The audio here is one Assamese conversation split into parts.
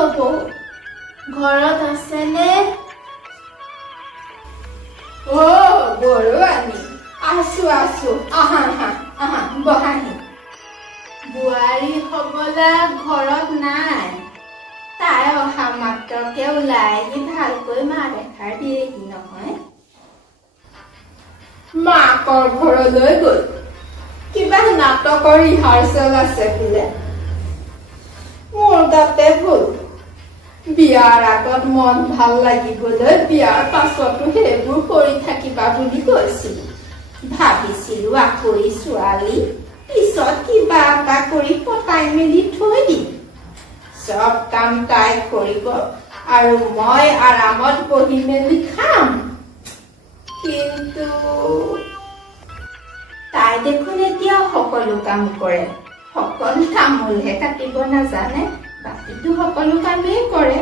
নবৌ ঘৰত আছেনে? বৰুৱানী আছো আহা বহাহি। বোৱাৰী হবলা ঘৰত নাই। তাই অহা মাত্ৰকে ওলাই আহি ভালকৈ মাত এষাৰ দিয়েহি নহয়। মাকৰ ঘৰলৈ গ'ল। কিবা নাটকৰ ৰিহাৰ্চেল আছে বোলে। মোৰ গাতে ভুল। বিয়াৰ আগত মন ভাল লাগিবলৈ বিয়াৰ পাছতো সেইবোৰ কৰি থাকিবা বুলি কৈছিলো। ভাবিছিলো আকৌ ছোৱালী পিছত কিবা এটা কৰি পতাই মেলি থৈ দিম। চব কাম তাই কৰিব আৰু মই আৰামত বহি মেলি খাম। কিন্তু তাই দেখোন এতিয়া সকলো কাম কৰে। সকলো তামোলহে কাটিব নাজানে, বাকীটো সকলো কামেই কৰে।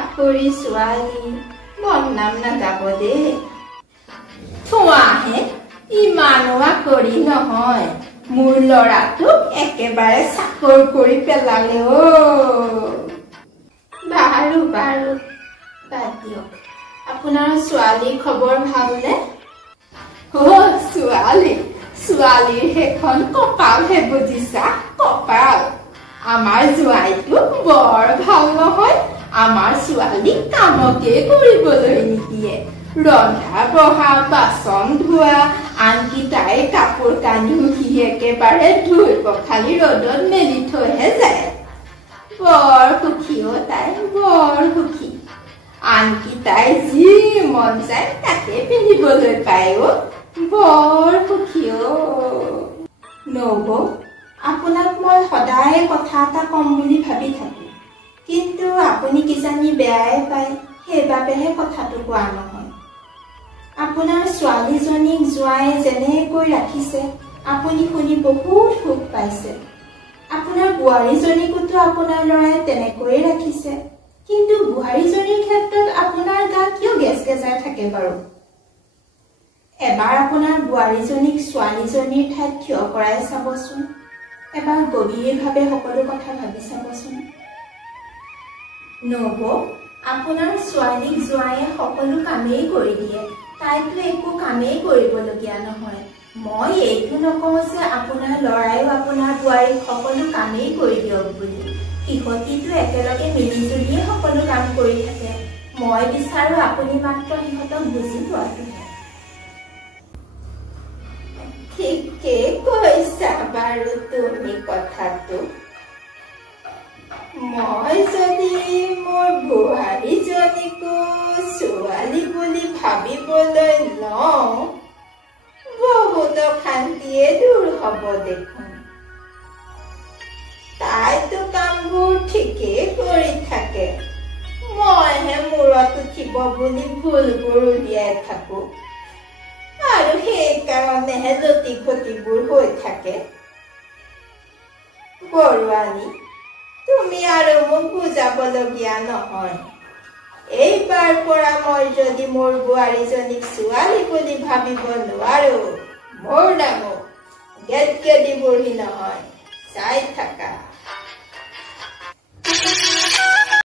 আকৰি ছোৱালী বদনাম নাগাব দেই। থোৱাহে ইমানো আকৰি নহয়। মোৰ ল'ৰাটোক একেবাৰে চাকৰ কৰি পেলালে। বাৰু বাদ দিয়ক। আপোনাৰ ছোৱালীৰ খবৰ ভালনে? ছোৱালীৰ সেইখন কপালহে বুজিছা, কপাল। আমাৰ জোৱাইটো বৰ ভাল নহয়। আমাৰ ছোৱালী কামকে কৰিবলৈ নিদিয়ে। ৰন্ধা বঢ়া বাচন ধোৱা আনকি তাই কাপোৰ কানিও সি একেবাৰে ধুই পখালি ৰ'দত মেলি থৈহে যায়। বৰ সুখী তাই, বৰ সুখী। আনকি তাই যি মন যায় তাকে পিন্ধিবলৈ পায়। বৰ সুখী। নবৌ, আপোনাক মই সদায় কথা এটা কম বুলি ভাবি থাকো, কিন্তু আপুনি কিজানি বেয়াই পায়, সেইবাবেহে কথাটো কোৱা নহয়। আপোনাৰ ছোৱালীজনীক জোঁৱাই যেনেকৈ ৰাখিছে আপুনি শুনি বহুত সুখ পাইছে। আপোনাৰ বোৱাৰীজনীকোতো আপোনাৰ ল'ৰাই তেনেকৈয়ে ৰাখিছে, কিন্তু বোৱাৰীজনীৰ ক্ষেত্ৰত আপোনাৰ গা কিয় গেজগেজাই থাকে বাৰু? এবাৰ আপোনাৰ বোৱাৰীজনীক ছোৱালীজনীৰ ঠাইত থিয় কৰাই চাবচোন। এবাৰ গভীৰভাৱে সকলো কথা ভাবি চাবচোন। নবৌ, আপোনাৰ ছোৱালীক জোঁৱায়ে সকলো কামেই কৰি দিয়ে। তাইতো একো কামেই কৰিবলগীয়া নহয়। মই এইটো নকওঁ যে আপোনাৰ ল'ৰাইও আপোনাৰ বোৱাৰীক সকলো কামেই কৰি দিয়ক বুলি। সিহঁতিতো একেলগে মিলি জুলিয়ে সকলো কাম কৰি থাকে। মই বিচাৰো আপুনি মাত্ৰ সিহঁতক বুজি পোৱাটোহে। ঠিকে কৈছা বাৰু তুমি কথাটো। মই যদি মোৰ বোৱাৰীজনীকো ছোৱালী বুলি ভাবিবলৈ লওঁ, বহুত অশান্তিয়ে দূৰ হব দেখোন। তাইতো কামবোৰ ঠিকেই কৰি থাকে, মইহে মূৰত উঠিব বুলি ভুলবোৰ উলিয়াই থাকো আৰু সেইকাৰণেহে জটি ঘটিবোৰ হৈ থাকে। বৰুৱানী, তুমি আৰু মোক বুজাবলগীয়া নহয়। এইবাৰ পৰা মই যদি মোৰ বোৱাৰীজনীক ছোৱালী বুলি ভাবিব নোৱাৰো, মোৰ নামো গেদগেদী বুঢ়ী নহয়। চাই থাকা।